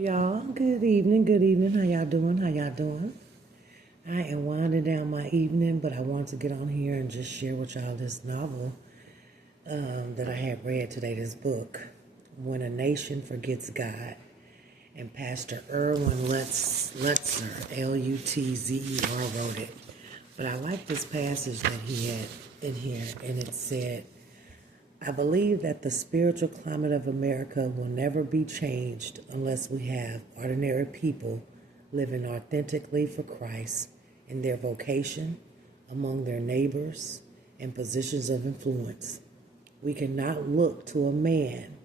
Y'all, good evening, good evening. How y'all doing? How y'all doing? I am winding down my evening, but I wanted to get on here and just share with y'all this novel that I had read today, this book, When a Nation Forgets God. And Pastor Erwin Lutzer, Lutzer, wrote it. But I like this passage that he had in here, and it said, I believe that the spiritual climate of America will never be changed unless we have ordinary people living authentically for Christ in their vocation, among their neighbors, and positions of influence. We cannot look to a man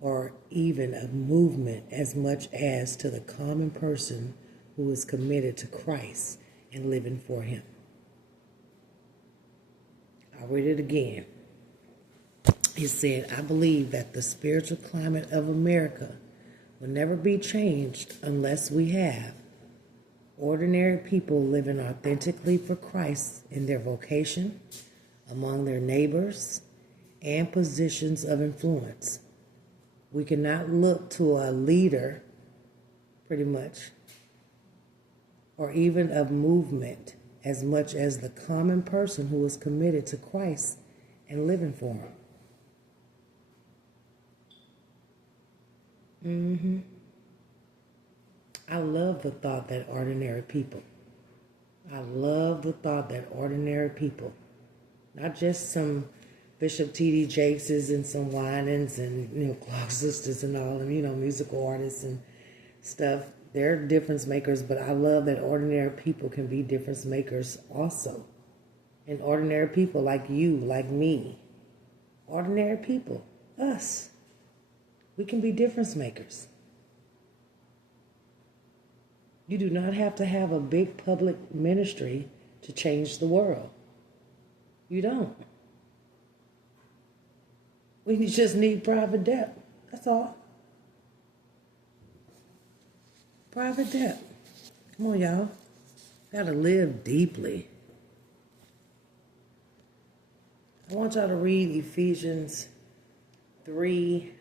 or even a movement as much as to the common person who is committed to Christ and living for Him. I'll read it again. He said, I believe that the spiritual climate of America will never be changed unless we have ordinary people living authentically for Christ in their vocation, among their neighbors, and positions of influence. We cannot look to a leader, pretty much, or even a movement as much as the common person who is committed to Christ and living for Him. I love the thought that ordinary people, not just some Bishop T.D. Jakeses and some Winans and, Clark Sisters and all them, musical artists and stuff. They're difference makers, but I love that ordinary people can be difference makers also. And ordinary people like you, like me, ordinary people, us, we can be difference makers. You do not have to have a big public ministry to change the world. You don't. We just need private debt. That's all. Private debt. Come on, y'all. Gotta live deeply. I want y'all to read Ephesians 3:14-21.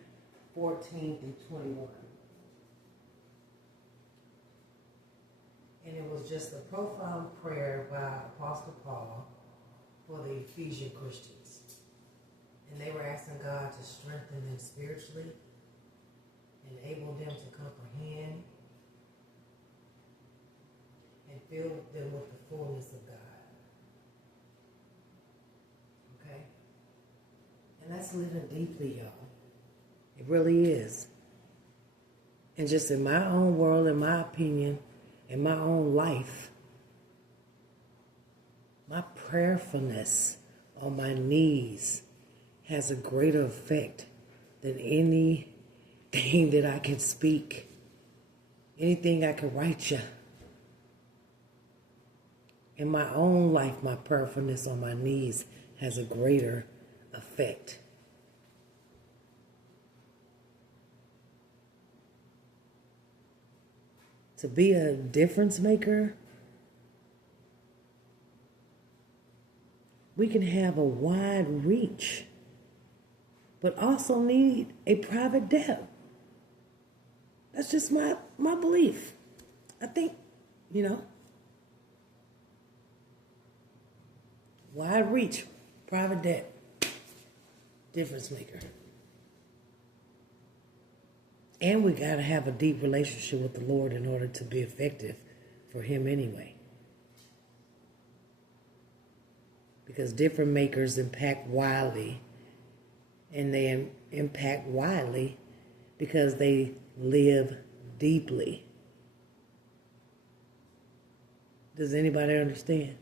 And it was just a profound prayer by Apostle Paul for the Ephesian Christians. And they were asking God to strengthen them spiritually, enable them to comprehend, and fill them with the fullness of God. Okay? And that's living deeply, y'all. It really is. And just in my own world, in my opinion, in my own life, my prayerfulness on my knees has a greater effect than anything that I can speak, anything I can write you. In my own life, my prayerfulness on my knees has a greater effect. To be a difference maker, we can have a wide reach, but also need a private debt. That's just my belief. I think, wide reach, private debt, difference maker. And we got to have a deep relationship with the Lord in order to be effective for Him anyway. Because different makers impact widely. And they impact widely because they live deeply. Does anybody understand?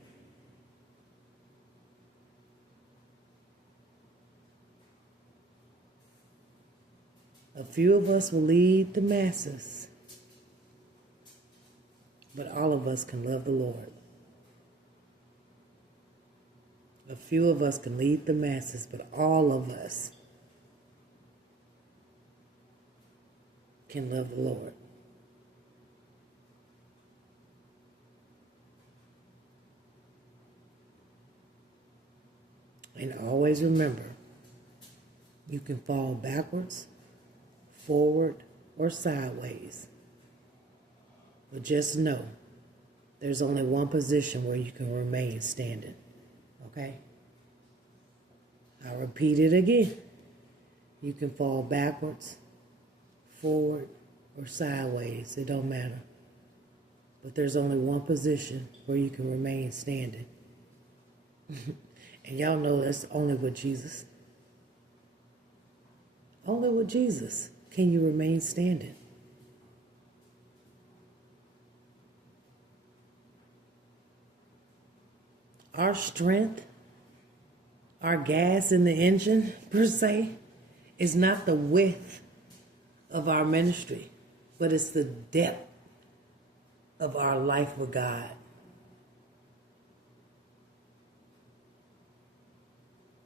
A few of us will lead the masses, but all of us can love the Lord. A few of us can lead the masses, but all of us can love the Lord. And always remember, you can fall backwards, forward, or sideways. But just know there's only one position where you can remain standing. Okay? I'll repeat it again. You can fall backwards, forward, or sideways. It don't matter. But there's only one position where you can remain standing. And y'all know that's only with Jesus. Only with Jesus can you remain standing. Our strength, our gas in the engine, per se, is not the width of our ministry, but it's the depth of our life with God.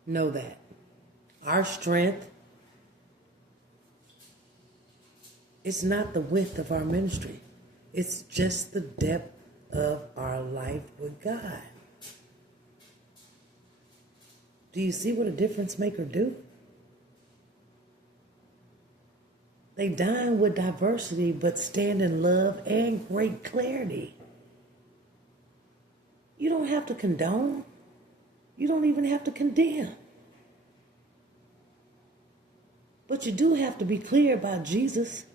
Know that. Our strength is not the width of our ministry. It's just the depth of our life with God. Do you see what a difference maker do? They dine with diversity, but stand in love and great clarity. You don't have to condone. You don't even have to condemn. But you do have to be clear about Jesus.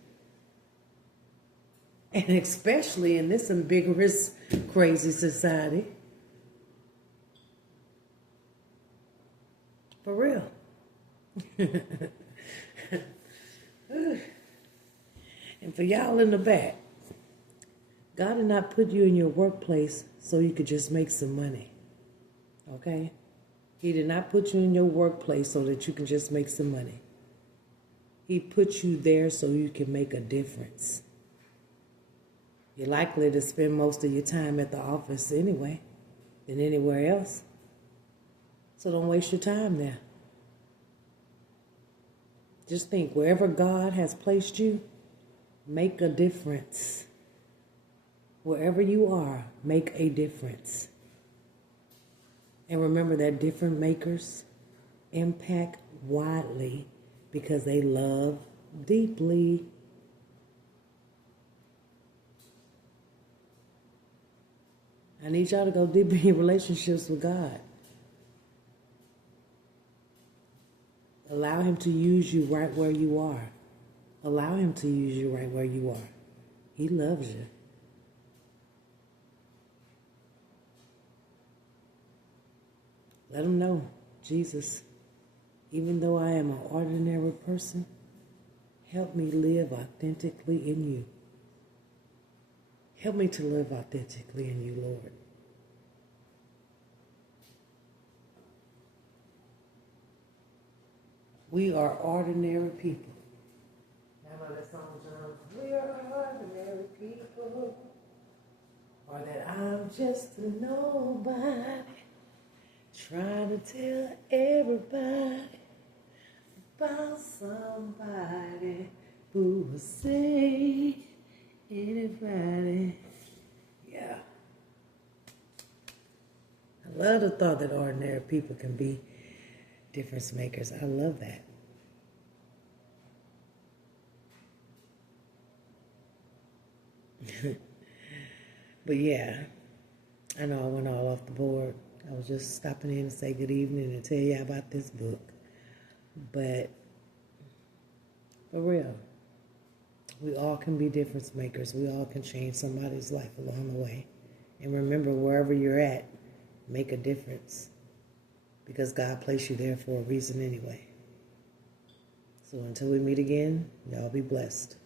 And especially in this ambiguous, crazy society. For real. And for y'all in the back, God did not put you in your workplace so you could just make some money. Okay? He did not put you in your workplace so that you can just make some money. He put you there so you can make a difference. You're likely to spend most of your time at the office anyway than anywhere else. So don't waste your time there. Just think, wherever God has placed you, make a difference. Wherever you are, make a difference. And remember that different makers impact widely because they love deeply. I need y'all to go deep in your relationships with God. Allow him to use you right where you are. Allow him to use you right where you are. He loves you. Let him know, Jesus, even though I am an ordinary person, help me live authentically in you. Help me to live authentically in you, Lord. We are ordinary people. Remember that song, John? We are ordinary people. Or that I'm just a nobody, trying to tell everybody about somebody who will save anybody. Yeah. I love the thought that ordinary people can be difference makers. I love that. But yeah, I know I went all off the board. I was just stopping in to say good evening and tell you about this book. But for real, we all can be difference makers. We all can change somebody's life along the way. And remember, wherever you're at, make a difference. Because God placed you there for a reason anyway. So until we meet again, y'all be blessed.